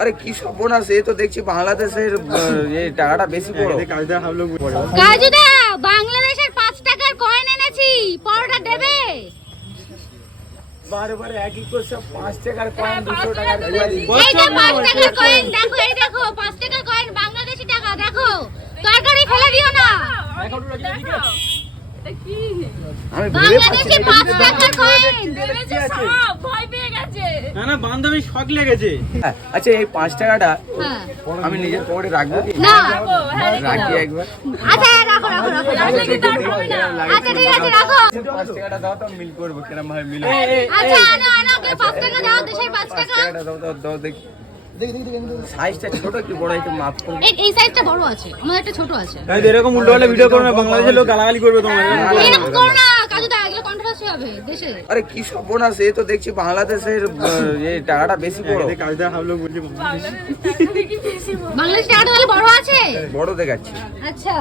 আরে কি সর্বনাশ, এ তো দেখছি বাংলাদেশের এই টাকাটা বেশি বড়। কাজুদা, বাংলাদেশের 5 টাকার কয়েন এনেছি, পরোটা দেবে? বারে বারে একই করছে, 5 টাকার কয়েন 200 টাকার এইটা 5 টাকার কয়েন, দেখো এই দেখো 5 টাকার কয়েন, বাংলাদেশি টাকা, দেখো। তরকারি ফেলে দিও না। আমি ভেবে বাংলাদেশি 5 টাকার কয়েন। ভয় পেয়ে গেছে। না না বান্ধবী শখ লেগেছে। আচ্ছা এই 5 টাকাটা হ্যাঁ। আমি নিজের পকেটে রাখবো কি? না। রাখি একবার। আচ্ছা রাখো রাখো রাখো। রাখলে কিন্তু আর হবে না। আচ্ছা ঠিক আছে রাখো। 5 টাকাটা দাও তো মিল করবো, কেরম ভাবে মিল। আচ্ছা আনো আনো, কে 5 টাকা দাও, দেশের 5 5 টাকা। টাকাটা দাও দাও দাও দেখি। সাইজটা ছোট কি বড় একটু মাপ করো। এই সাইজটা বড় আছে, আমাদের একটা ছোট আছে। এরকম উল্টো পাল্টা ভিডিও করো না, বাংলাদেশের লোক গালাগালি করবে তোমার। এরকম করো না, কাজুদা, এগুলো কন্ট্রোভার্সি হবে দেশে। আরে কি সর্বনাশ, এ তো দেখছি বাংলাদেশের এই টাকাটা বেশি বড়। কাজটা ভাবলো বলছি বাংলাদেশের টাকা দেখি বেশি বড়। বাংলাদেশ টাকাটা তাহলে বড় আছে? বড় দেখাচ্ছি। আচ্ছা